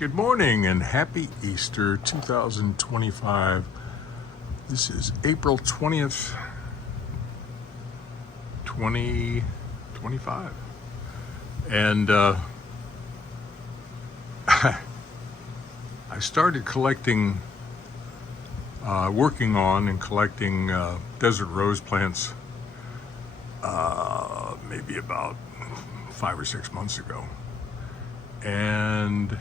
Good morning and happy Easter 2025. This is April 20th, 2025. And I started collecting, working on and collecting desert rose plants maybe about 5 or 6 months ago. And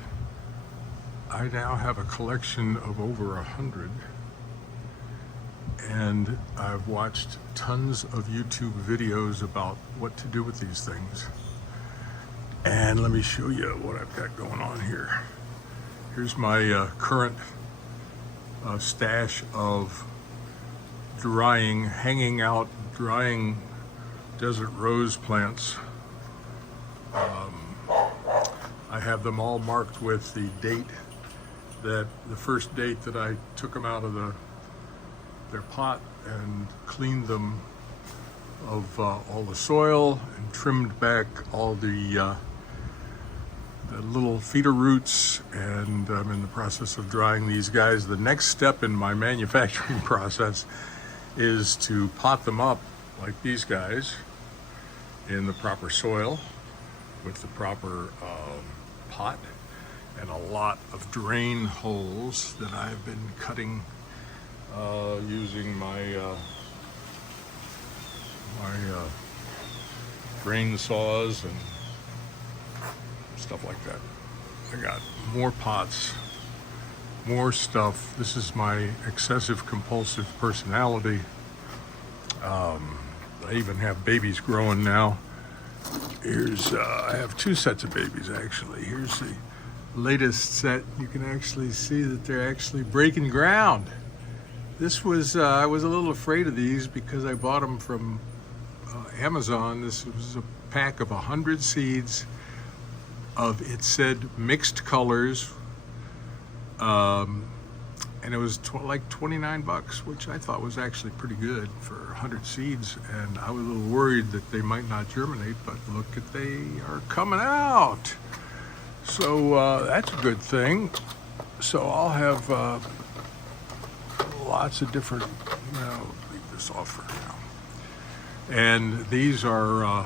I now have a collection of over 100, and I've watched tons of YouTube videos about what to do with these things. And let me show you what I've got going on here. Here's my current stash of hanging out, drying desert rose plants. I have them all marked with the date, the first date that I took them out of their pot and cleaned them of all the soil and trimmed back all the little feeder roots, and I'm in the process of drying these guys. The next step in my manufacturing process is to pot them up like these guys in the proper soil with the proper pot, and a lot of drain holes that I've been cutting using my drain saws and stuff like that. I got more pots, more stuff. This is my excessive compulsive personality. I even have babies growing now. Here's I have two sets of babies actually. Here's the latest set. You can actually see that they're actually breaking ground. This was I was a little afraid of these because I bought them from Amazon. This was a pack of 100 seeds of, it said, mixed colors, and it was like 29 bucks, which I thought was actually pretty good for 100 seeds. And I was a little worried that they might not germinate, but look at, they are coming out. So that's a good thing. So I'll have lots of different, leave this off for now. And these are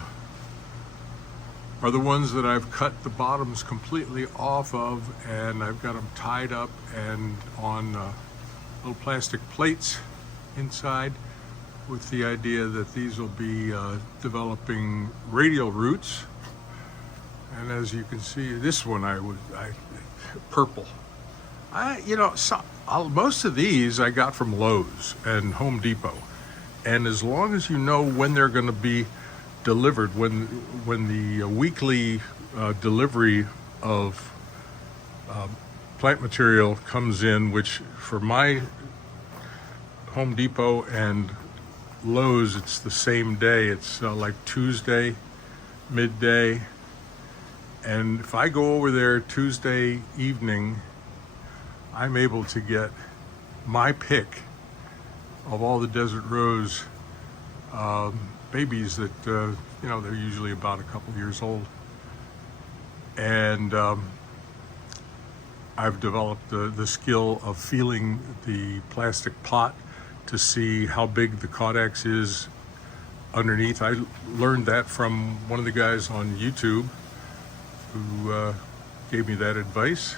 the ones that I've cut the bottoms completely off of, and I've got them tied up and on little plastic plates inside, with the idea that these will be developing radial roots. And as you can see, this one purple. Most of these I got from Lowe's and Home Depot, and as long as you know when they're going to be delivered, when the weekly delivery of plant material comes in, which for my Home Depot and Lowe's, it's the same day. It's like Tuesday midday. And if I go over there Tuesday evening, I'm able to get my pick of all the desert rose babies that, they're usually about a couple years old. And I've developed the skill of feeling the plastic pot to see how big the caudex is underneath. I learned that from one of the guys on YouTube who gave me that advice.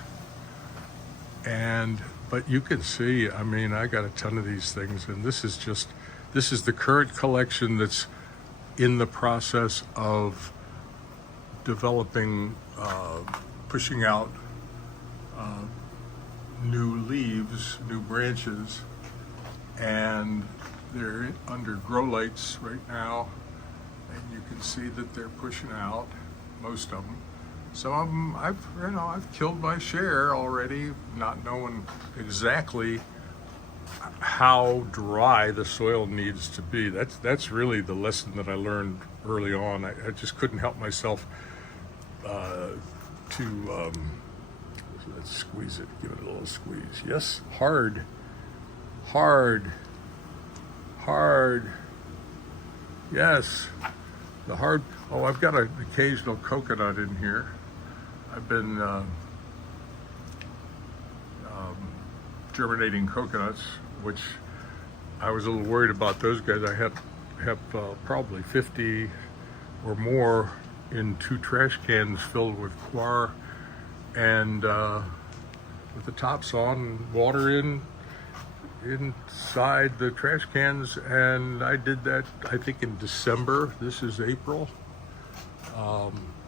But you can see, I got a ton of these things, and this is the current collection that's in the process of developing, pushing out new leaves, new branches, and they're under grow lights right now, and you can see that they're pushing out, most of them. Some of them I've killed my share already, not knowing exactly how dry the soil needs to be. That's really the lesson that I learned early on. I just couldn't help myself to let's squeeze it, give it a little squeeze. Yes, hard. Yes, the hard. Oh, I've got an occasional coconut in here. I've been germinating coconuts, which I was a little worried about those guys. I have probably 50 or more in 2 trash cans filled with coir, and with the tops on, water inside the trash cans. And I did that, I think, in December. This is April.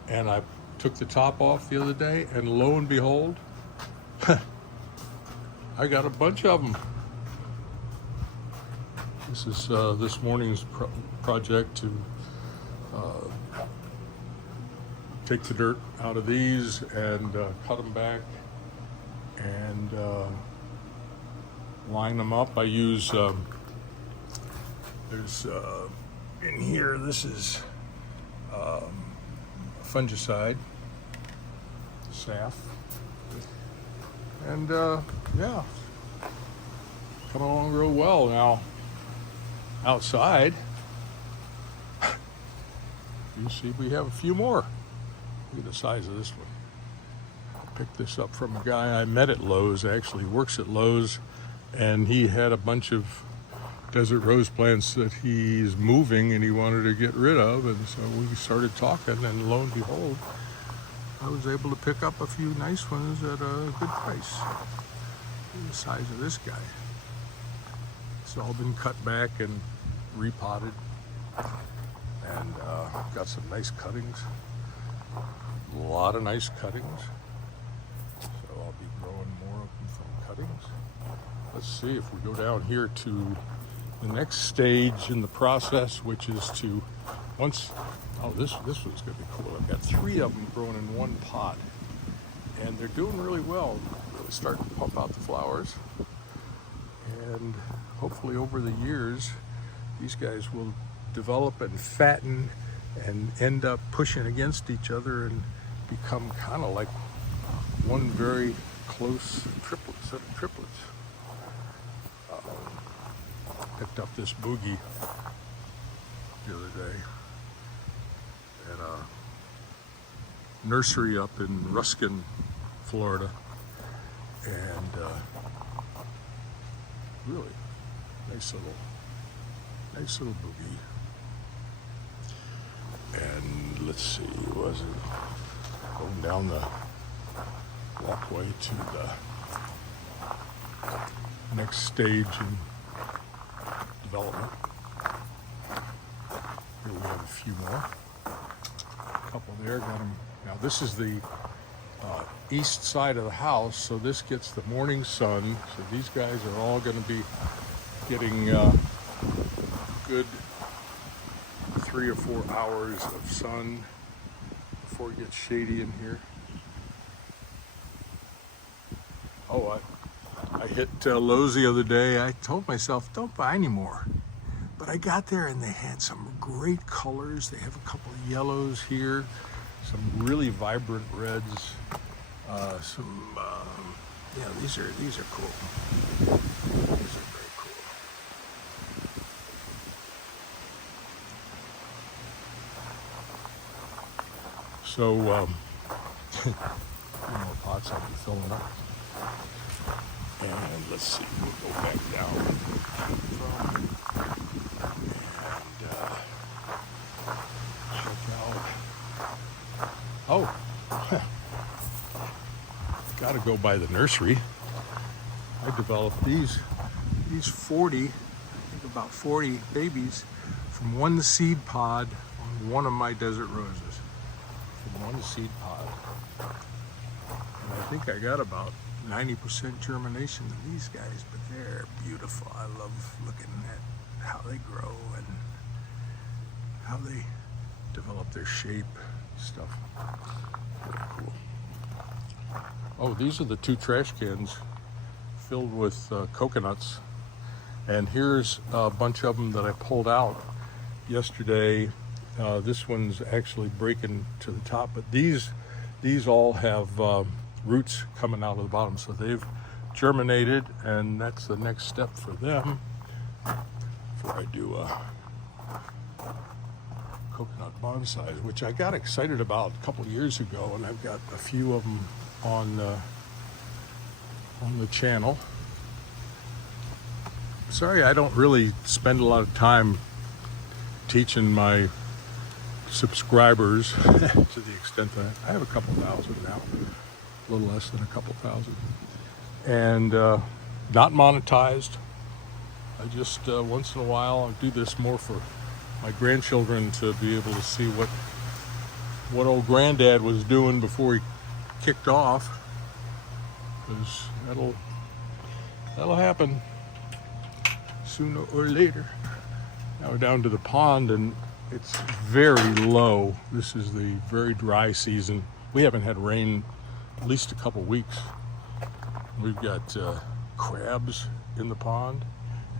And I took the top off the other day, and lo and behold, I got a bunch of them. This is this morning's project to take the dirt out of these and cut them back and line them up. I use, there's in here, this is fungicide, SAF, and yeah, coming along real well. Now, outside, you see we have a few more. Look at the size of this one. I picked this up from a guy I met at Lowe's, actually works at Lowe's, and he had a bunch of desert rose plants that he's moving and he wanted to get rid of, and so we started talking, and lo and behold, I was able to pick up a few nice ones at a good price. Look at the size of this guy. It's all been cut back and repotted, and got some nice cuttings, a lot of nice cuttings, so I'll be growing more of them from cuttings. Let's see if we go down here to the next stage in the process, which is to this was going to be cool. I've got 3 of them growing in one pot, and they're doing really well. Really starting to pump out the flowers, and hopefully over the years these guys will develop and fatten and end up pushing against each other and become kind of like one very close set of triplets. Picked up this boogie the other day at a nursery up in Ruskin, Florida, and really nice little boogie. And let's see, was it going down the walkway to the next stage in development. Here we have a few more. A couple there, got them. Now this is the east side of the house, so this gets the morning sun. So these guys are all going to be getting good 3 or 4 hours of sun before it gets shady in here. Oh, I hit Lowe's the other day. I told myself, don't buy any more. But I got there and they had some great colors. They have a couple of yellows here, some really vibrant reds, yeah, these are cool. These are very cool. So, more pots I'll be filling up. And let's see, we'll go back down. And check out. Oh, gotta go by the nursery. I developed these 40, I think about 40 babies from one seed pod on one of my desert roses. From one seed pod. And I think I got about 90% germination of these guys, but they're beautiful. I love looking at how they grow and how they develop their shape, stuff. Very cool. Oh, these are the 2 trash cans filled with coconuts, and here's a bunch of them that I pulled out yesterday. This one's actually breaking to the top, but these all have roots coming out of the bottom, so they've germinated, and that's the next step for them before I do coconut bonsais, which I got excited about a couple of years ago, and I've got a few of them on the channel. Sorry, I don't really spend a lot of time teaching my subscribers to the extent that I have a couple thousand now, a little less than a couple thousand, and not monetized. I just once in a while I do this more for my grandchildren to be able to see what old granddad was doing before he kicked off, because that'll happen sooner or later. Now we're down to the pond and it's very low. This is the very dry season. We haven't had rain at least a couple weeks. We've got crabs in the pond,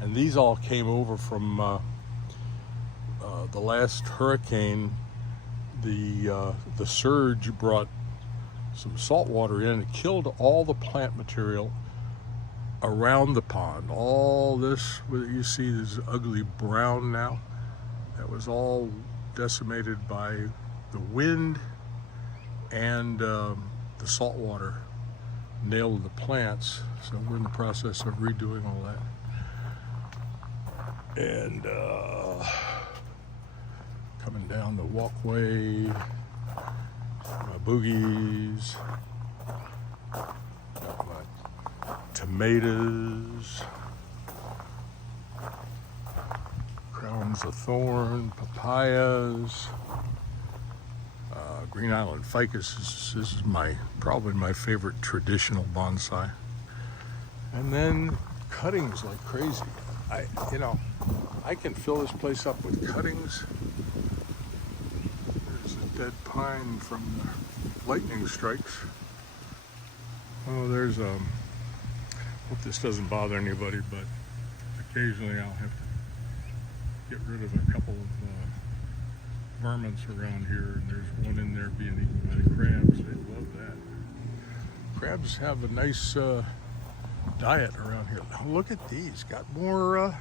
and these all came over from the last hurricane. The surge brought some salt water in. It killed all the plant material around the pond. All this, what you see is ugly brown now, that was all decimated by the wind, and the salt water nailed the plants. So we're in the process of redoing all that. And coming down the walkway, my boogies, got my tomatoes, crowns of thorn, papayas, Green Island ficus. This is probably my favorite traditional bonsai. And then cuttings like crazy. I can fill this place up with cuttings. There's a dead pine from the lightning strikes. Oh, there's hope this doesn't bother anybody, but occasionally I'll have to get rid of a couple of varmints around here, and there's one in there being eaten by the crabs. They love that. Crabs have a nice diet around here. Now look at these, got more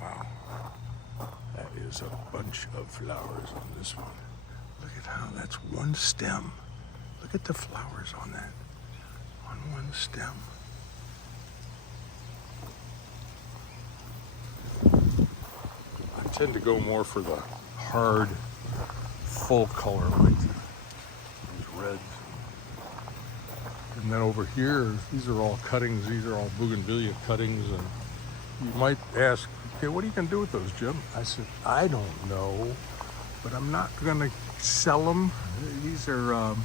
wow, that is a bunch of flowers on this one. Look at how that's one stem. Look at the flowers on that, on one stem. I tend to go more for the hard, full color like these reds. And then over here, these are all cuttings. These are all bougainvillea cuttings. And you might ask, okay, what are you going to do with those, Jim? I said, I don't know, but I'm not going to sell them. These are,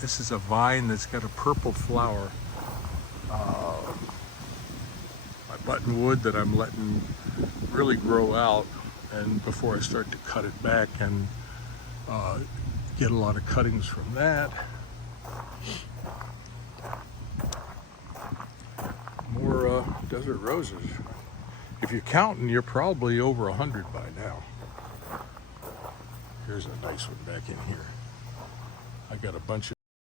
this is a vine that's got a purple flower. My buttonwood that I'm letting really grow out, and before I start to cut it back and get a lot of cuttings from that. More desert roses. If you're counting, you're probably over 100 by now. Here's a nice one back in here. I got a bunch of